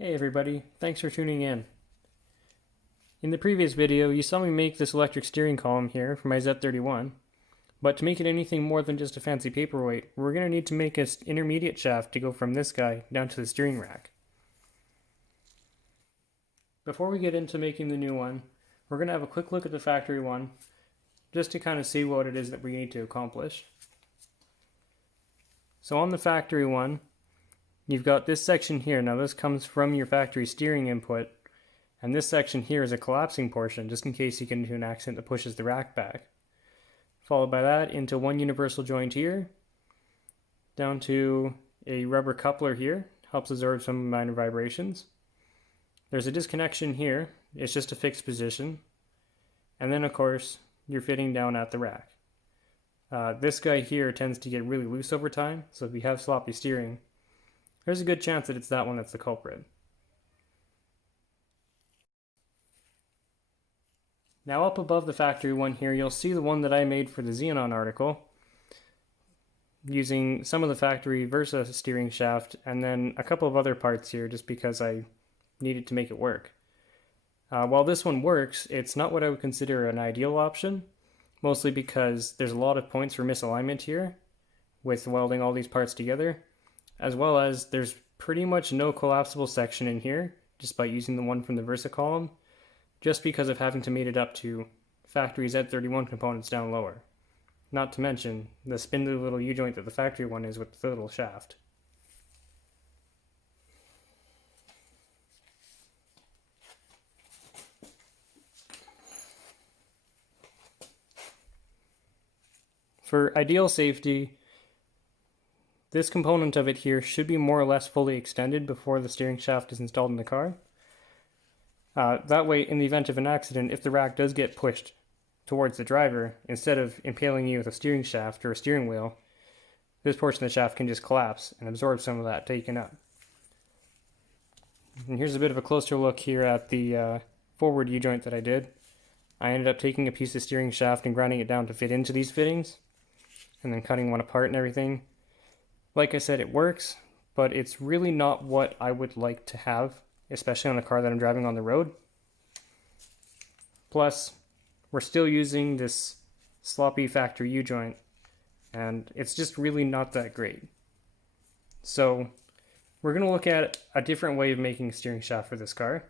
Hey everybody, thanks for tuning in. In the previous video, you saw me make this electric steering column here for my Z31, but to make it anything more than just a fancy paperweight, we're going to need to make an intermediate shaft to go from this guy down to the steering rack. Before we get into making the new one, we're going to have a quick look at the factory one, just to kind of see what it is that we need to accomplish. So on the factory one, you've got this section here. Now this comes from your factory steering input, and this section here is a collapsing portion, just in case you get into an accident that pushes the rack back. Followed by that into one universal joint here, down to a rubber coupler here, helps absorb some minor vibrations. There's a disconnection here, it's just a fixed position. And then of course, you're fitting down at the rack. This guy here tends to get really loose over time, so if you have sloppy steering, there's a good chance that it's that one that's the culprit. Now up above the factory one here, you'll see the one that I made for the Xenon article, using some of the factory Versa steering shaft and then a couple of other parts here just because I needed to make it work. While this one works, it's not what I would consider an ideal option, mostly because there's a lot of points for misalignment here with welding all these parts together, as well as there's pretty much no collapsible section in here just by using the one from the Versa column, just because of having to mate it up to factory Z31 components down lower. Not to mention the spindly little U-joint that the factory one is with the little shaft. For ideal safety, this component of it here should be more or less fully extended before the steering shaft is installed in the car. That way, in the event of an accident, if the rack does get pushed towards the driver, instead of impaling you with a steering shaft or a steering wheel, this portion of the shaft can just collapse and absorb some of that taken up. And here's a bit of a closer look here at the forward U-joint that I did. I ended up taking a piece of steering shaft and grinding it down to fit into these fittings, and then cutting one apart and everything. Like I said, it works, but it's really not what I would like to have, especially on a car that I'm driving on the road. Plus, we're still using this sloppy factory U-joint, and it's just really not that great. So, we're going to look at a different way of making a steering shaft for this car.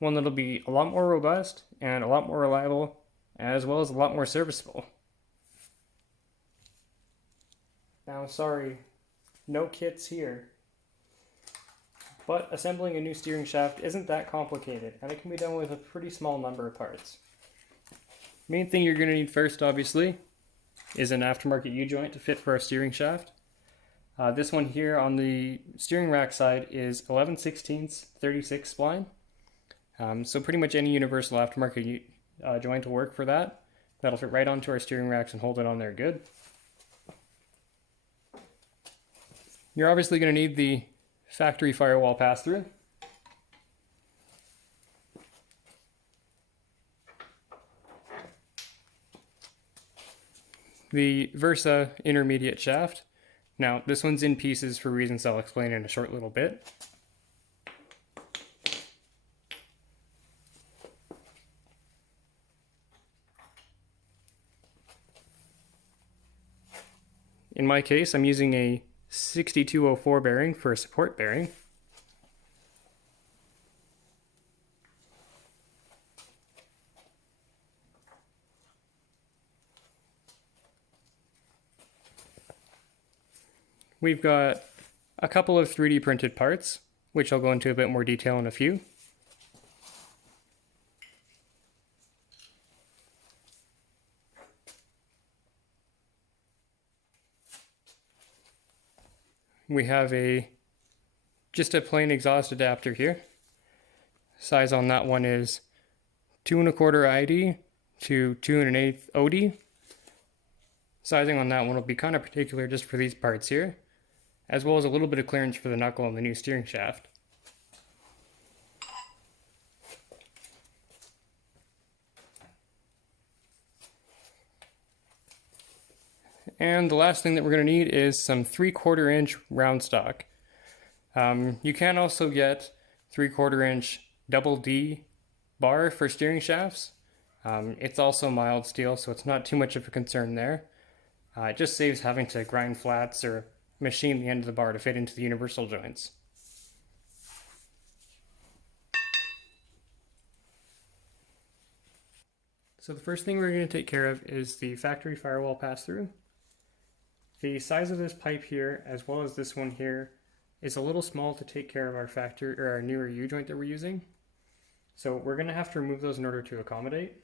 One that'll be a lot more robust and a lot more reliable, as well as a lot more serviceable. Now, sorry, no kits here. But assembling a new steering shaft isn't that complicated, and it can be done with a pretty small number of parts. Main thing you're going to need first, obviously, is an aftermarket U-joint to fit for our steering shaft. This one here on the steering rack side is 11/16 36 spline. So pretty much any universal aftermarket joint will work for that. That'll fit right onto our steering racks and hold it on there good. You're obviously going to need the factory Firewall pass-through. The Versa intermediate shaft. Now, this one's in pieces for reasons I'll explain in a short little bit. In my case, I'm using a 6204 bearing for a support bearing. We've got a couple of 3D printed parts, which I'll go into a bit more detail in a few. We have just a plain exhaust adapter here. Size on that one is 2 1/4 ID to 2 1/8 OD. Sizing on that one will be kind of particular just for these parts here, as well as a little bit of clearance for the knuckle and the new steering shaft. And the last thing that we're going to need is some 3/4 inch round stock. You can also get 3/4 inch double D bar for steering shafts. It's also mild steel, so it's not too much of a concern there. It just saves having to grind flats or machine the end of the bar to fit into the universal joints. So the first thing we're going to take care of is the factory firewall pass-through. The size of this pipe here, as well as this one here, is a little small to take care of our factory or our newer U-joint that we're using. So we're going to have to remove those in order to accommodate.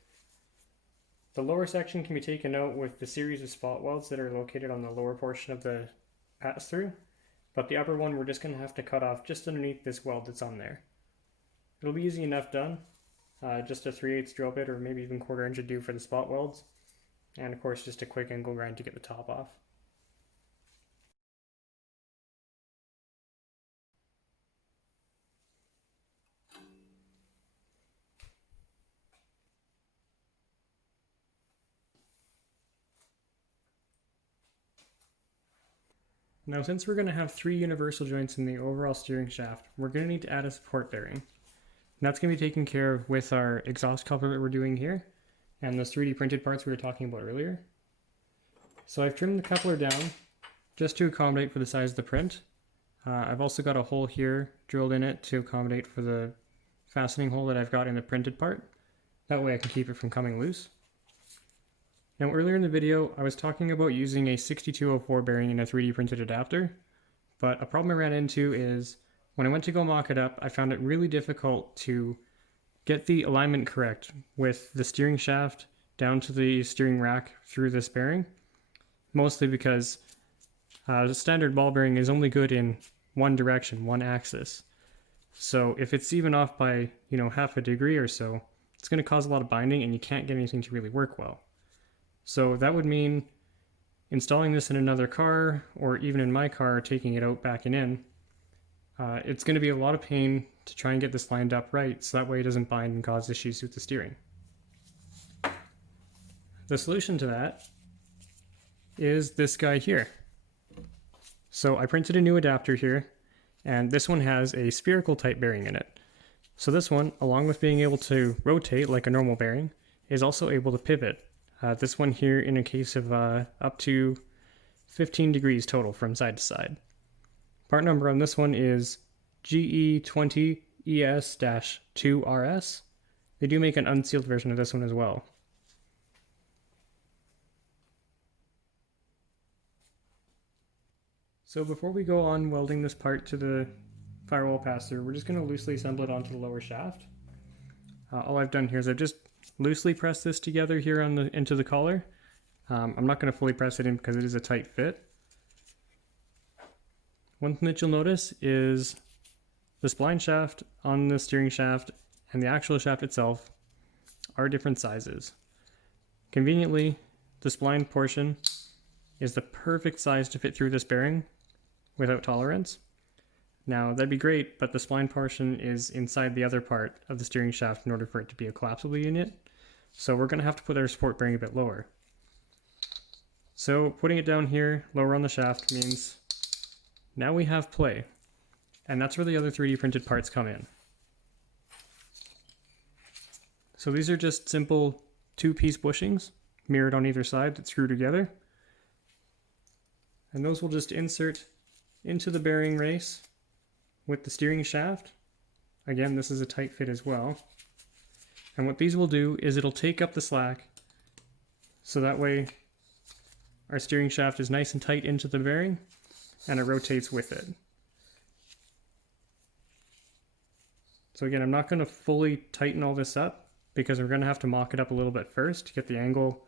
The lower section can be taken out with the series of spot welds that are located on the lower portion of the pass-through, but the upper one we're just going to have to cut off just underneath this weld that's on there. It'll be easy enough done. Just a 3/8 drill bit or maybe even 1/4 inch would do for the spot welds, and of course just a quick angle grind to get the top off. Now, since we're going to have 3 universal joints in the overall steering shaft, we're going to need to add a support bearing. And that's going to be taken care of with our exhaust coupler that we're doing here, and those 3D printed parts we were talking about earlier. So I've trimmed the coupler down just to accommodate for the size of the print. I've also got a hole here drilled in it to accommodate for the fastening hole that I've got in the printed part. That way I can keep it from coming loose. Now earlier in the video, I was talking about using a 6204 bearing in a 3D printed adapter, but a problem I ran into is when I went to go mock it up, I found it really difficult to get the alignment correct with the steering shaft down to the steering rack through this bearing, mostly because the standard ball bearing is only good in one direction, one axis. So if it's even off by, half a degree or so, it's going to cause a lot of binding and you can't get anything to really work well. So that would mean installing this in another car, or even in my car, taking it out, back and in. It's going to be a lot of pain to try and get this lined up right, so that way it doesn't bind and cause issues with the steering. The solution to that is this guy here. So I printed a new adapter here, and this one has a spherical type bearing in it. So this one, along with being able to rotate like a normal bearing, is also able to pivot. This one here in a case of up to 15 degrees total from side to side. Part number on this one is GE20ES-2RS. They do make an unsealed version of this one as well. So before we go on welding this part to the firewall pass-through, we're just going to loosely assemble it onto the lower shaft. All I've done here is I've just loosely press this together here into the collar. I'm not going to fully press it in because it is a tight fit. One thing that you'll notice is the spline shaft on the steering shaft and the actual shaft itself are different sizes. Conveniently, the spline portion is the perfect size to fit through this bearing without tolerance. Now that'd be great, but the spline portion is inside the other part of the steering shaft in order for it to be a collapsible unit. So we're going to have to put our support bearing a bit lower. So putting it down here, lower on the shaft, means now we have play. And that's where the other 3D printed parts come in. So these are just simple 2-piece bushings, mirrored on either side that screw together. And those will just insert into the bearing race with the steering shaft. Again, this is a tight fit as well. And what these will do is it'll take up the slack, so that way our steering shaft is nice and tight into the bearing and it rotates with it. So again, I'm not going to fully tighten all this up because we're going to have to mock it up a little bit first to get the angle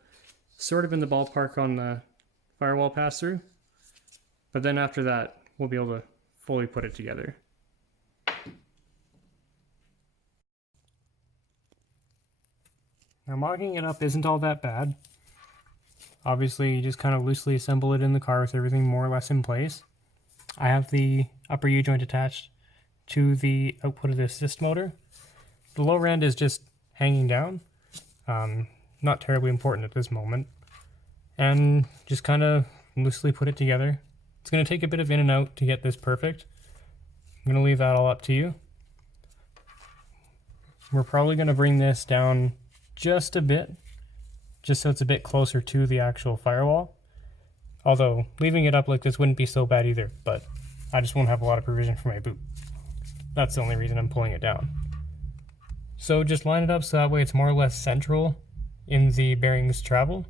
sort of in the ballpark on the firewall pass-through. But then after that, we'll be able to fully put it together. Now mocking it up isn't all that bad. Obviously you just kind of loosely assemble it in the car with everything more or less in place. I have the upper U-joint attached to the output of the assist motor. The lower end is just hanging down. Not terribly important at this moment. And just kind of loosely put it together. It's going to take a bit of in and out to get this perfect. I'm going to leave that all up to you. we're probably going to bring this down just a bit, just so it's a bit closer to the actual firewall. Although leaving it up like this wouldn't be so bad either, but I just won't have a lot of provision for my boot. That's the only reason I'm pulling it down. So just line it up so that way it's more or less central in the bearings travel,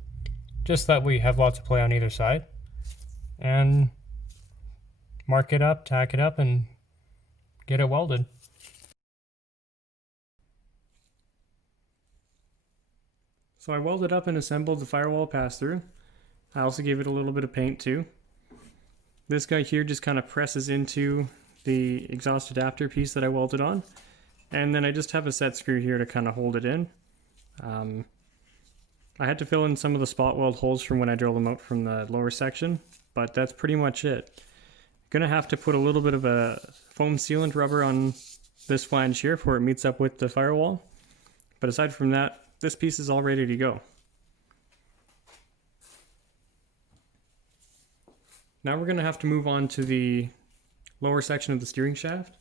just that we have lots of play on either side. And mark it up, tack it up, and get it welded. So I welded up and assembled the firewall pass-through. I also gave it a little bit of paint too. This guy here just kind of presses into the exhaust adapter piece that I welded on. And then I just have a set screw here to kind of hold it in. I had to fill in some of the spot weld holes from when I drilled them out from the lower section, but that's pretty much it. Gonna have to put a little bit of a foam sealant rubber on this flange here before it meets up with the firewall. But aside from that, this piece is all ready to go. Now we're gonna have to move on to the lower section of the steering shaft.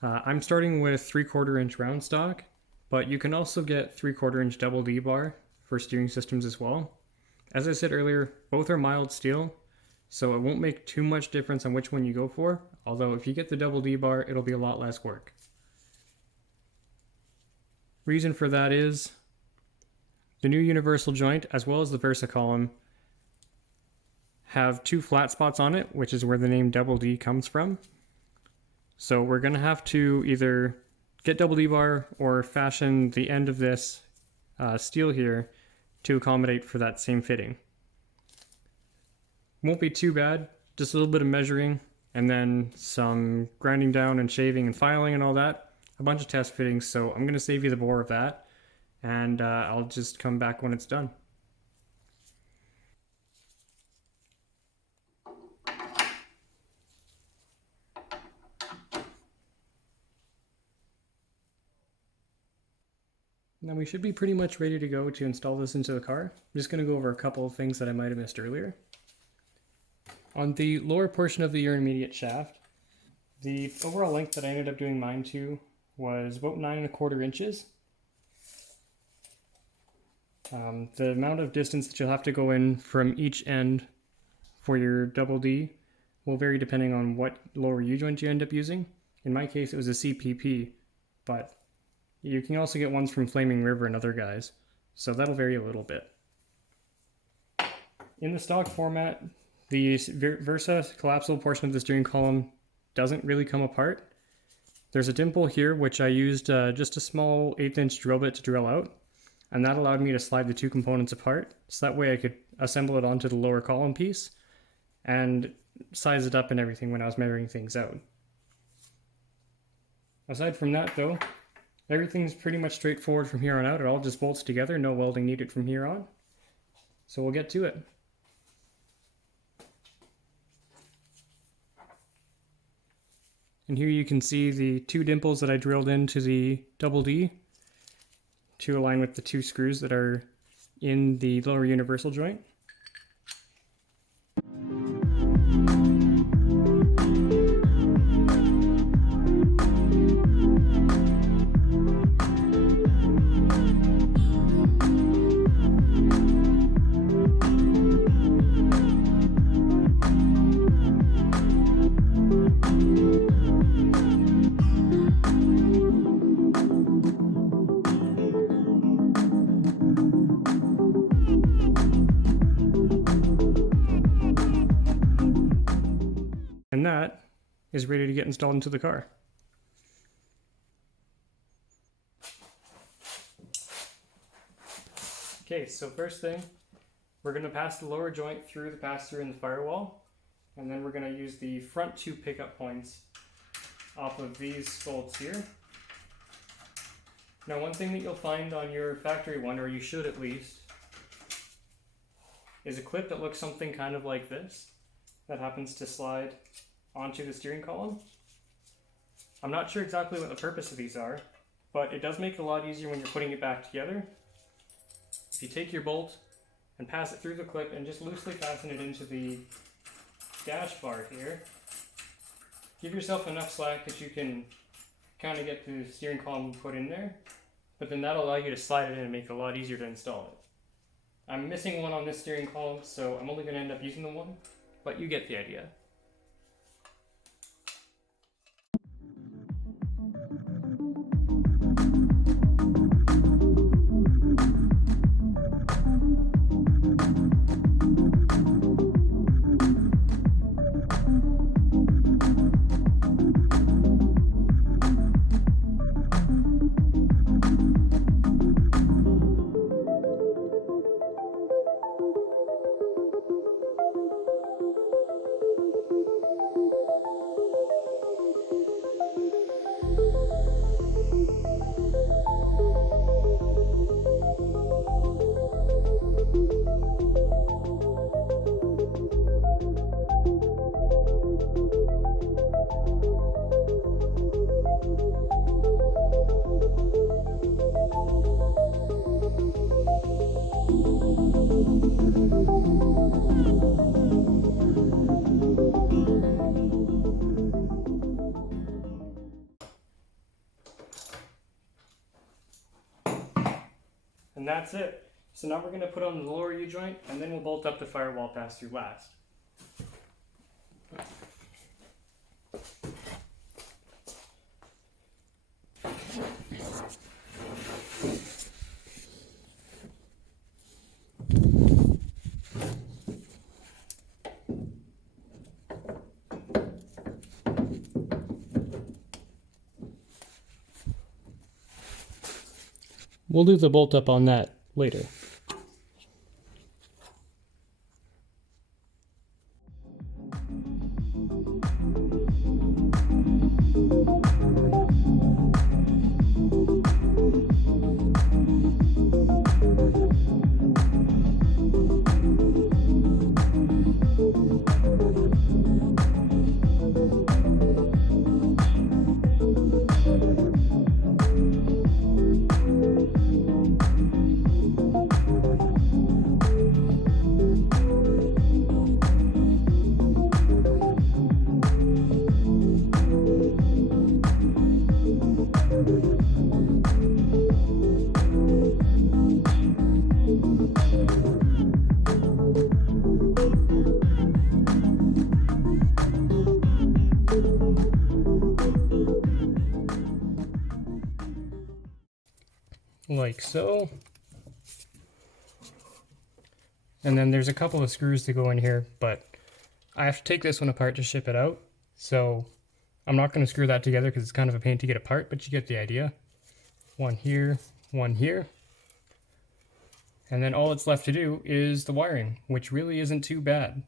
I'm starting with 3/4 inch round stock, but you can also get 3/4 inch double D bar for steering systems as well. As I said earlier, both are mild steel, so it won't make too much difference on which one you go for, although if you get the double D bar, it'll be a lot less work. Reason for that is the new universal joint, as well as the Versa column, have 2 flat spots on it, which is where the name double D comes from. So we're going to have to either get double D bar or fashion the end of this steel here to accommodate for that same fitting. Won't be too bad, just a little bit of measuring and then some grinding down and shaving and filing and all that. A bunch of test fittings, so I'm going to save you the bore of that, and I'll just come back when it's done. Now we should be pretty much ready to go to install this into the car. I'm just going to go over a couple of things that I might have missed earlier. On the lower portion of the intermediate shaft, the overall length that I ended up doing mine to was about 9¼ inches. The amount of distance that you'll have to go in from each end for your double D will vary depending on what lower U-joint you end up using. In my case, it was a CPP, but you can also get ones from Flaming River and other guys, so that'll vary a little bit. In the stock format, the Versa collapsible portion of the steering column doesn't really come apart. There's a dimple here, which I used just a small 1/8 inch drill bit to drill out, and that allowed me to slide the 2 components apart, so that way I could assemble it onto the lower column piece and size it up and everything when I was measuring things out. Aside from that though, everything's pretty much straightforward from here on out. It all just bolts together, no welding needed from here on. So we'll get to it. And here you can see the 2 dimples that I drilled into the double D to align with the 2 screws that are in the lower universal joint. And that is ready to get installed into the car. Okay, so first thing, we're going to pass the lower joint through the pass-through in the firewall, and then we're going to use the front 2 pickup points off of these bolts here. Now one thing that you'll find on your factory one, or you should at least, is a clip that looks something kind of like this, that happens to slide onto the steering column. I'm not sure exactly what the purpose of these are, but it does make it a lot easier when you're putting it back together. If you take your bolt and pass it through the clip and just loosely fasten it into the dash bar here, give yourself enough slack that you can kind of get the steering column put in there, but then that'll allow you to slide it in and make it a lot easier to install it. I'm missing one on this steering column, so I'm only going to end up using the one, but you get the idea. And that's it. So now we're going to put on the lower U-joint, and then we'll bolt up the firewall pass-through last. We'll do the bolt up on that later. Like so. And then there's a couple of screws to go in here, but I have to take this one apart to ship it out. So I'm not going to screw that together because it's kind of a pain to get apart, but you get the idea. One here, one here. And then all it's left to do is the wiring, which really isn't too bad.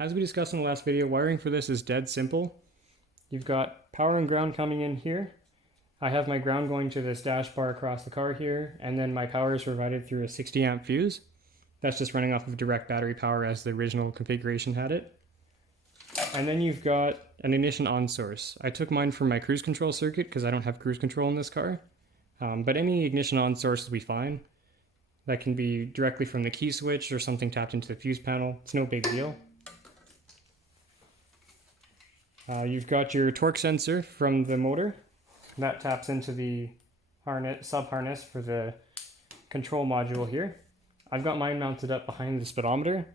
As we discussed in the last video, wiring for this is dead simple. You've got power and ground coming in here. I have my ground going to this dash bar across the car here, and then my power is provided through a 60 amp fuse. That's just running off of direct battery power as the original configuration had it. And then you've got an ignition on source. I took mine from my cruise control circuit because I don't have cruise control in this car. But any ignition on source will be fine. That can be directly from the key switch or something tapped into the fuse panel. It's no big deal. You've got your torque sensor from the motor. That taps into the harness, sub-harness for the control module here. I've got mine mounted up behind the speedometer.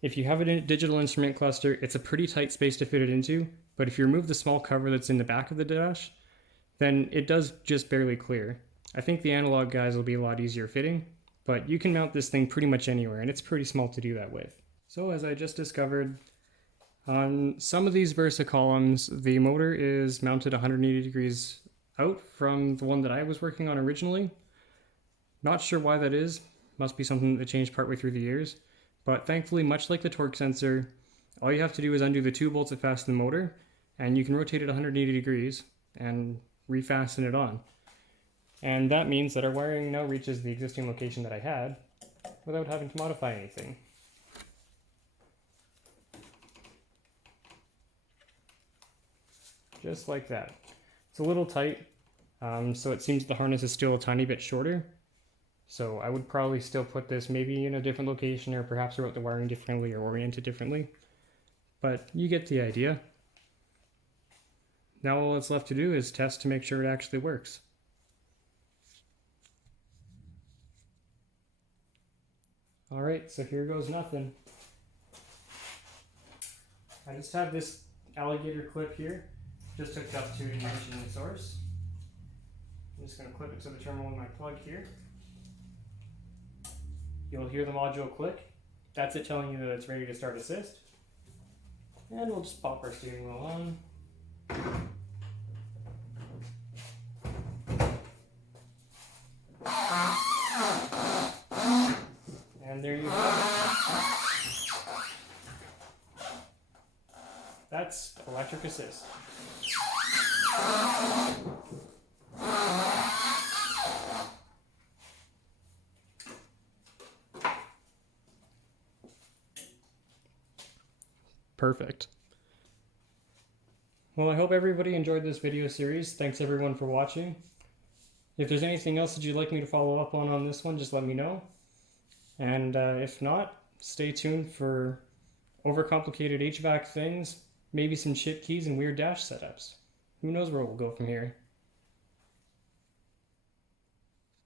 If you have a digital instrument cluster, it's a pretty tight space to fit it into, but if you remove the small cover that's in the back of the dash, then it does just barely clear. I think the analog guys will be a lot easier fitting, but you can mount this thing pretty much anywhere, and it's pretty small to do that with. So as I just discovered, on some of these Versa columns, the motor is mounted 180 degrees out from the one that I was working on originally. Not sure why that is. Must be something that changed partway through the years. But thankfully, much like the torque sensor, all you have to do is undo the two bolts that fasten the motor, and you can rotate it 180 degrees and refasten it on. And that means that our wiring now reaches the existing location that I had without having to modify anything. Just like that. It's a little tight, so it seems the harness is still a tiny bit shorter. So I would probably still put this maybe in a different location, or perhaps route the wiring differently or orient it differently. But you get the idea. Now all that's left to do is test to make sure it actually works. Alright, so here goes nothing. I just have this alligator clip here, just hooked up to the ignition source. I'm just going to clip it to the terminal in my plug here. You'll hear the module click. That's it telling you that it's ready to start assist. And we'll just pop our steering wheel on. And there you go. That's electric assist. Perfect. Well, I hope everybody enjoyed this video series. Thanks everyone for watching. If there's anything else that you'd like me to follow up on this one, just let me know. And if not, stay tuned for overcomplicated HVAC things, maybe some chip keys and weird dash setups. Who knows where we'll go from here.